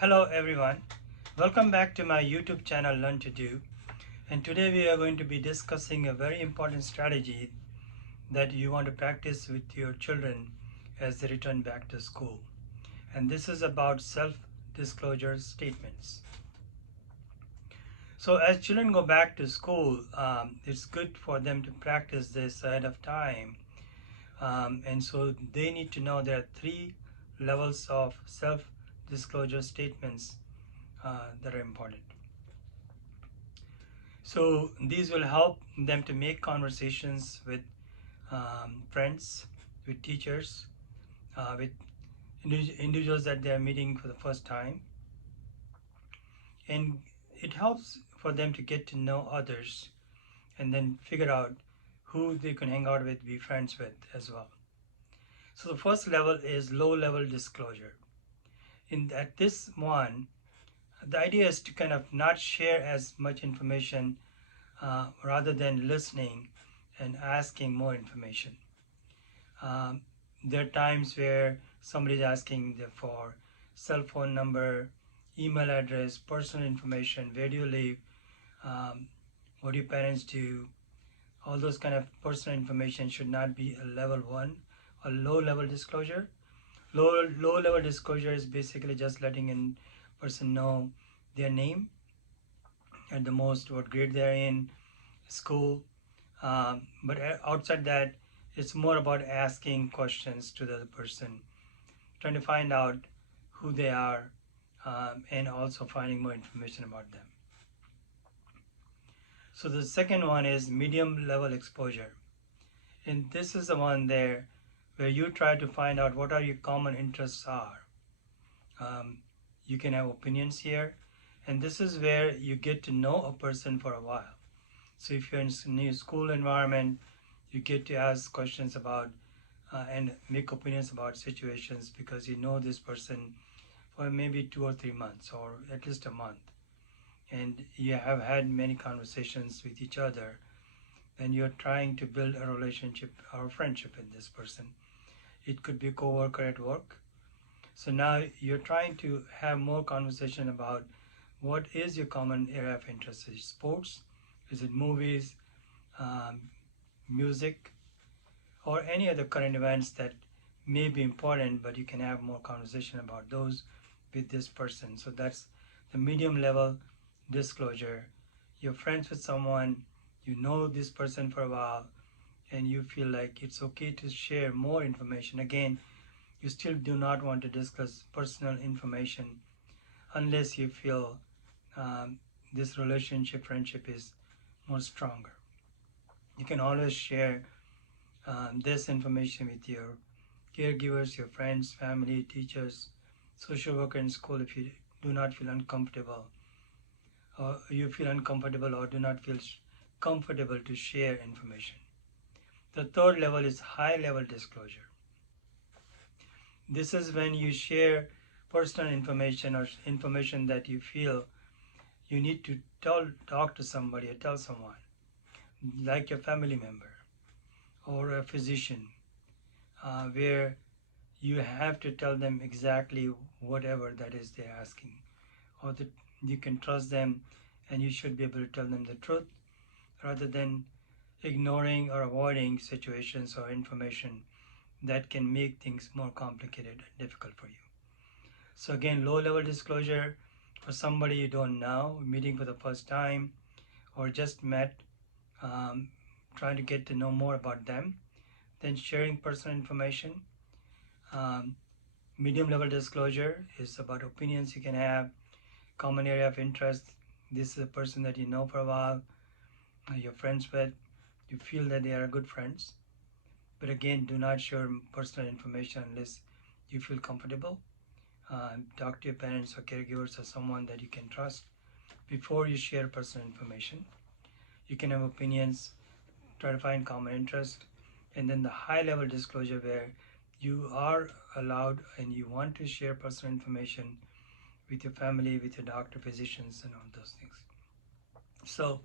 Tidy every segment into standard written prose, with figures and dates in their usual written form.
Hello everyone, welcome back to my YouTube channel Learn to Do, and today we are going to be discussing a very important strategy that you want to practice with your children as they return back to school. And this is about self-disclosure statements. So as children go back to school, it's good for them to practice this ahead of time. And so they need to know there are three levels of self-disclosure statements that are important. So these will help them to make conversations with friends, with teachers, with individuals that they are meeting for the first time. And it helps for them to get to know others and then figure out who they can hang out with, be friends with as well. So the first level is low level disclosure. At this one, the idea is to kind of not share as much information rather than listening and asking more information. Um, there are times where somebody is asking for cell phone number, email address, personal information, where do you live, um, what do your parents do. All those kind of personal information should not be a level one or low level disclosure. Low level disclosure is basically just letting a person know their name, at the most what grade they're in, school. But outside that, it's more about asking questions to the other person, trying to find out who they are, and also finding more information about them. So the second one is medium level exposure. And this is the one there where you try to find out what are your common interests are. Um, you can have opinions here, and this is where you get to know a person for a while. So if you're in a new school environment, you get to ask questions about and make opinions about situations because you know this person for maybe 2 or 3 months or at least a month. And you have had many conversations with each other and you're trying to build a relationship or a friendship with this person. It could be a co-worker at work. So now you're trying to have more conversation about what is your common area of interest. Is it sports? Is it movies? Um, Music, or any other current events that may be important, but you can have more conversation about those with this person. So that's the medium level disclosure. You're friends with someone, you know this person for a while, and you feel like it's okay to share more information. Again, you still do not want to discuss personal information unless you feel um, this relationship, friendship is more stronger. You can always share this information with your caregivers, your friends, family, teachers, social worker in school if you do not feel uncomfortable or you feel uncomfortable or do not feel comfortable to share information. The third level is high level disclosure. This is when you share personal information or information that you feel you need to talk to somebody or tell someone, like your family member or a physician, where you have to tell them exactly whatever that is they're asking, or that you can trust them and you should be able to tell them the truth rather than ignoring or avoiding situations or information that can make things more complicated and difficult for you. So again, low level disclosure for somebody you don't know, meeting for the first time or just met, um, trying to get to know more about them, then sharing personal information. um, Medium level disclosure is about opinions you can have, common area of interest. This is a person that you know for a while, you're friends with, you feel that they are good friends. But again, do not share personal information unless you feel comfortable. Talk to your parents or caregivers or someone that you can trust before you share personal information. You can have opinions, try to find common interest, and then the high level disclosure where you are allowed and you want to share personal information with your family, with your doctor, physicians, and all those things. So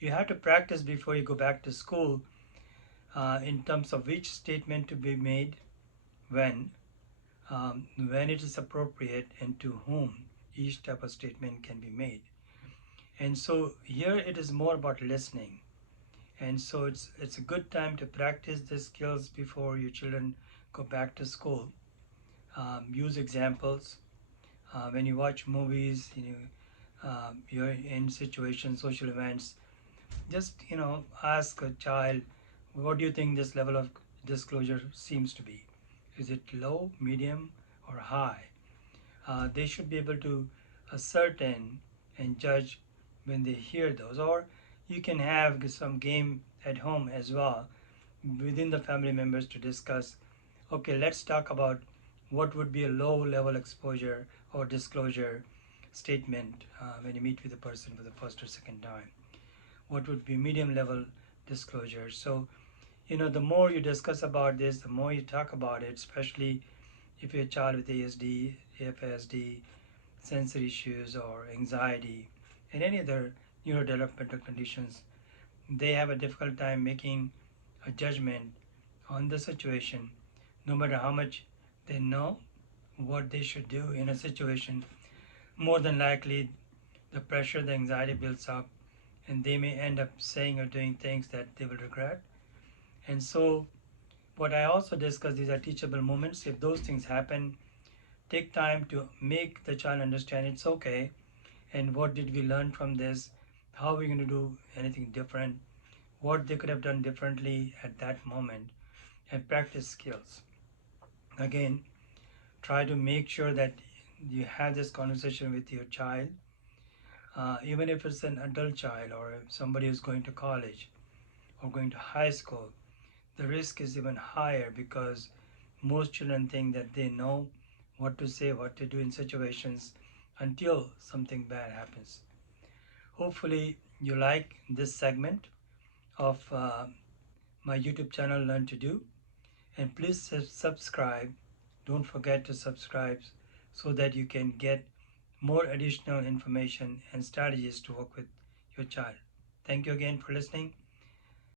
you have to practice before you go back to school in terms of which statement to be made, when it is appropriate, and to whom. each type of statement can be made. And so here it is more about listening. And so it's a good time to practice the skills before your children go back to school. Use examples when you watch movies. You're in situations, social events. Just ask a child, what do you think this level of disclosure seems to be? Is it low, medium, or high? They should be able to ascertain and judge when they hear those. Or you can have some game at home as well within the family members to discuss, okay, let's talk about what would be a low level exposure or disclosure statement when you meet with a person for the first or second time. What would be medium level disclosure? So the more you discuss about this, the more you talk about it, especially if you're a child with ASD, AFSD, sensory issues, or anxiety, and any other neurodevelopmental conditions. They have a difficult time making a judgment on the situation, no matter how much they know what they should do in a situation. More than likely, the pressure, the anxiety builds up, and they may end up saying or doing things that they will regret. And so, what I also discuss, these are teachable moments. If those things happen, take time to make the child understand it's okay, and what did we learn from this, how are we going to do anything different, what they could have done differently at that moment, and practice skills. Again, try to make sure that you have this conversation with your child, even if it's an adult child or somebody who's going to college or going to high school. The risk is even higher because most children think that they know what to say, what to do in situations until something bad happens. Hopefully, you like this segment of my YouTube channel, Learn to Do, and please subscribe. Don't forget to subscribe so that you can get more additional information and strategies to work with your child. Thank you again for listening.